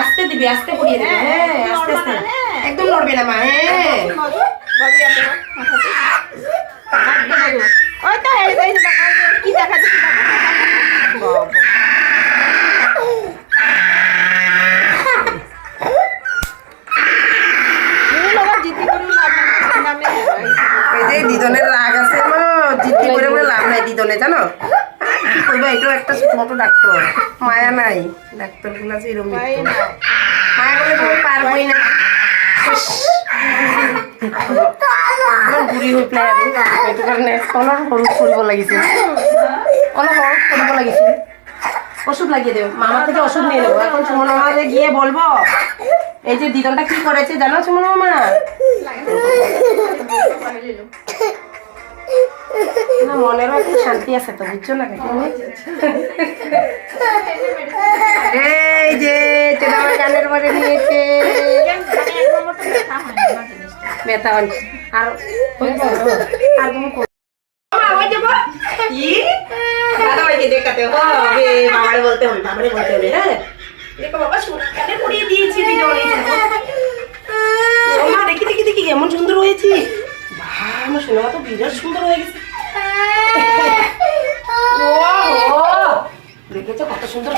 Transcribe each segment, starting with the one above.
আস্তে দিবি, আস্তে পড়িয়ে দিবি। হ্যাঁ আস্তে আস্তে, একদম নড়বে না মা। হ্যাঁ ওই তো কি দেখা যাচ্ছে এই যে দিদনের রাগ আছে না, জিদ্দি করে বলে লাভ নাই দিদনে, জানো কি করবে? এটাও একটা ছোট ডাক্তার, মায়া নাই ডাক্তার গুলো যে এরকম মায়া বলে তুমি পারবই না। বুড়ি হই পেলাই আৰু সেইটো কাৰণে অলপ সৰু কৰিব লাগিছিল, অলপ সৰু কৰিব লাগিছিল। ওষুধ লাগিয়ে দেবে, মামা থেকে ওষুধ নিয়ে নেবো। এখন সুমন মামাকে গিয়ে বলবো এই যে দিদনটা কি করেছে জানো সুমন মামা? না মনেরও একটু শান্তি আছে তো, বুঝছো না? এই যে চেনা আমার গানের বাড়ি নিয়েছে, ব্যথা হচ্ছে আর আর তুমি দাদাভাইকে দেখাতে হবে, বাবারে বলতে হবে, বাবারে বলতে হবে। হ্যাঁ দেখো বাবা সোনা কানে পরিয়ে দিয়েছি দিদনে। মা দেখি দেখি দেখি কেমন সুন্দর হয়েছি। আমার সোনা তো বিরাট সুন্দর হয়ে গেছে। দেখেছো কত সুন্দর?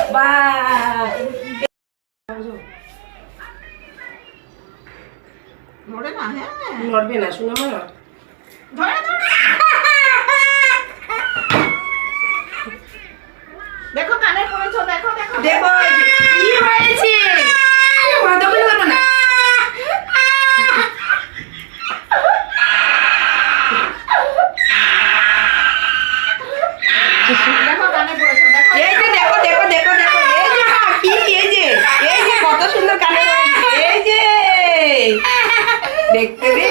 নড়বে না শোনো মা। দেখো কানে পড়েছো, দেখো দেখো দেখো কি হয়েছে। না দেখো কানে পড়েছো, দেখো এই যে দেখো দেখো দেখো দেখো এই যে কি এই যে কত সুন্দর কানে রয়েছে। এই যে দেখতে দে